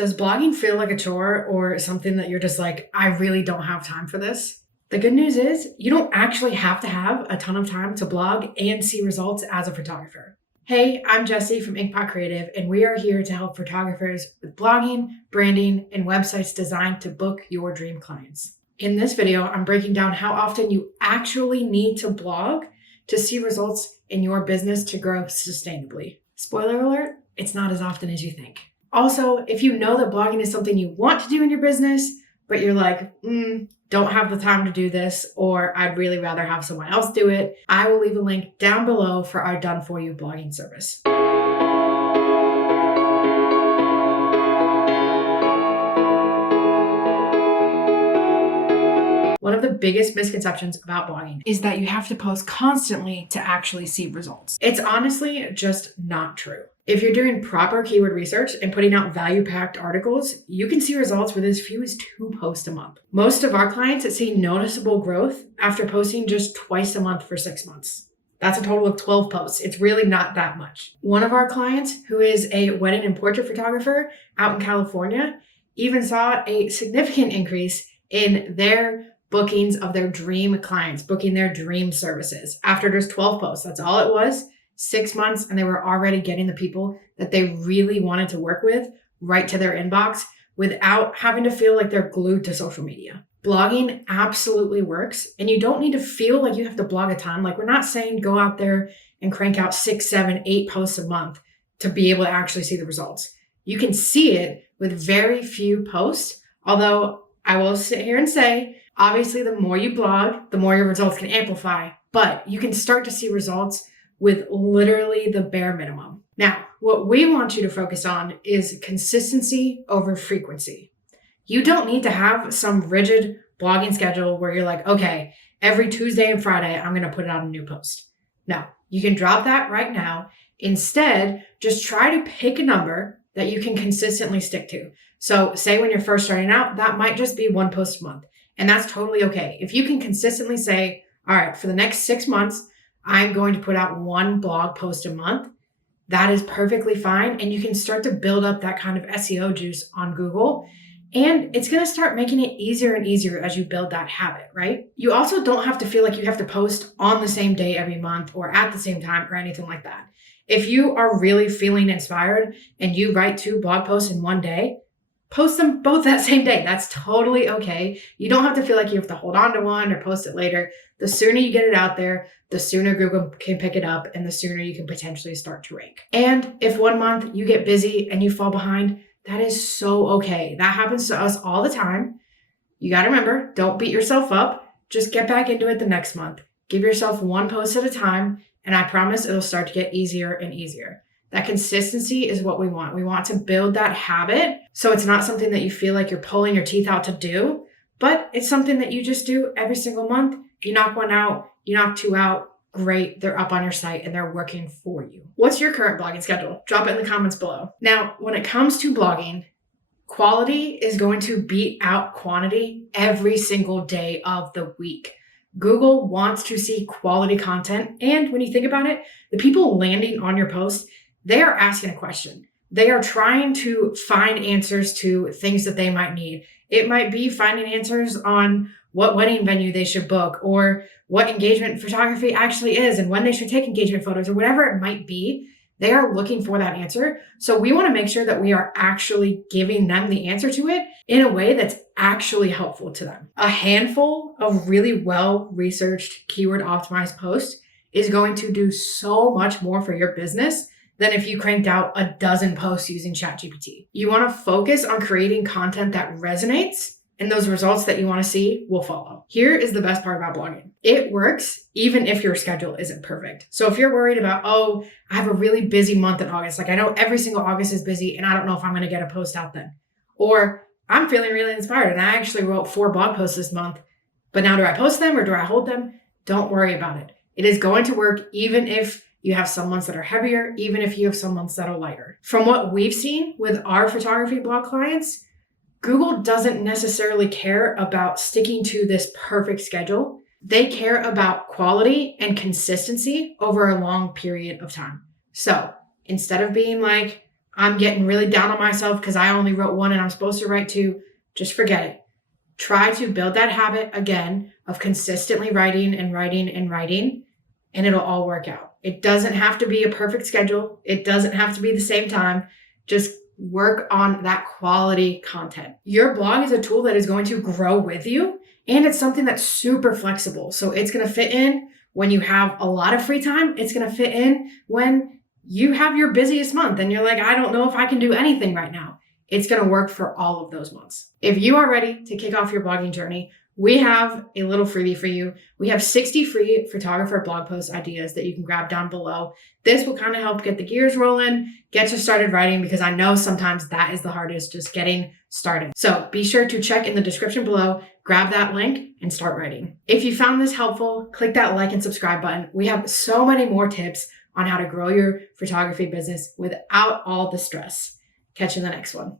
Does blogging feel like a chore or something that you're just like, I really don't have time for this? The good news is you don't actually have to have a ton of time to blog and see results as a photographer. Hey, I'm Jessie from Inkpot Creative, and we are here to help photographers with blogging, branding, and websites designed to book your dream clients. In this video, I'm breaking down how often you actually need to blog to see results in your business to grow sustainably. Spoiler alert, it's not as often as you think. Also, if you know that blogging is something you want to do in your business, but you're like, don't have the time to do this, or I'd really rather have someone else do it, I will leave a link down below for our done for you blogging service. One of the biggest misconceptions about blogging is that you have to post constantly to actually see results. It's honestly just not true. If you're doing proper keyword research and putting out value-packed articles, you can see results with as few as 2 posts a month. Most of our clients see noticeable growth after posting just twice a month for 6 months. That's a total of 12 posts. It's really not that much. One of our clients, who is a wedding and portrait photographer out in California, even saw a significant increase in their bookings of their dream clients, booking their dream services after just 12 posts. That's all it was. 6 months, and they were already getting the people that they really wanted to work with right to their inbox without having to feel like they're glued to social media. Blogging absolutely works, and you don't need to feel like you have to blog a ton. Like, we're not saying go out there and crank out 6, 7, 8 posts a month to be able to actually see the results. You can see it with very few posts, although I will sit here and say, obviously, the more you blog, the more your results can amplify, but you can start to see results with literally the bare minimum. Now, what we want you to focus on is consistency over frequency. You don't need to have some rigid blogging schedule where you're like, okay, every Tuesday and Friday, I'm going to put out a new post. No, you can drop that right now. Instead, just try to pick a number that you can consistently stick to. So say when you're first starting out, that might just be 1 post a month. And that's totally okay. If you can consistently say, all right, for the next 6 months, I'm going to put out 1 blog post a month, that is perfectly fine. And you can start to build up that kind of SEO juice on Google. And it's going to start making it easier and easier as you build that habit, right? You also don't have to feel like you have to post on the same day every month or at the same time or anything like that. If you are really feeling inspired and you write 2 blog posts in 1 day, post them both that same day. That's totally okay. You don't have to feel like you have to hold on to one or post it later. The sooner you get it out there, the sooner Google can pick it up and the sooner you can potentially start to rank. And if 1 month you get busy and you fall behind, that is so okay. That happens to us all the time. You got to remember, don't beat yourself up. Just get back into it the next month. Give yourself 1 post at a time, and I promise it'll start to get easier and easier. That consistency is what we want. We want to build that habit so it's not something that you feel like you're pulling your teeth out to do, but it's something that you just do every single month. You knock 1 out, you knock 2 out, great, they're up on your site and they're working for you. What's your current blogging schedule? Drop it in the comments below. Now, when it comes to blogging, quality is going to beat out quantity every single day of the week. Google wants to see quality content, and when you think about it, the people landing on your post, they are asking a question. They are trying to find answers to things that they might need. It might be finding answers on what wedding venue they should book or what engagement photography actually is and when they should take engagement photos or whatever it might be. They are looking for that answer. So we want to make sure that we are actually giving them the answer to it in a way that's actually helpful to them. A handful of really well-researched keyword optimized posts is going to do so much more for your business than if you cranked out a dozen posts using ChatGPT. You want to focus on creating content that resonates, and those results that you want to see will follow. Here is the best part about blogging. It works even if your schedule isn't perfect. So if you're worried about, oh, I have a really busy month in August, like I know every single August is busy and I don't know if I'm going to get a post out then. Or I'm feeling really inspired and I actually wrote 4 blog posts this month, but now do I post them or do I hold them? Don't worry about it. It is going to work even if you have some months that are heavier, even if you have some months that are lighter. From what we've seen with our photography blog clients, Google doesn't necessarily care about sticking to this perfect schedule. They care about quality and consistency over a long period of time. So instead of being like, I'm getting really down on myself because I only wrote one and I'm supposed to write two. Just forget it. Try to build that habit again of consistently writing and writing and writing, and it'll all work out. It doesn't have to be a perfect schedule. It doesn't have to be the same time. Just work on that quality content. Your blog is a tool that is going to grow with you, and it's something that's super flexible. So it's going to fit in when you have a lot of free time. It's going to fit in when you have your busiest month and you're like, I don't know if I can do anything right now. It's going to work for all of those months. If you are ready to kick off your blogging journey, we have a little freebie for you. We have 60 free photographer blog post ideas that you can grab down below. This will kind of help get the gears rolling, get you started writing, because I know sometimes that is the hardest, just getting started. So be sure to check in the description below, grab that link, and start writing. If you found this helpful, click that like and subscribe button. We have so many more tips on how to grow your photography business without all the stress. Catch you in the next one.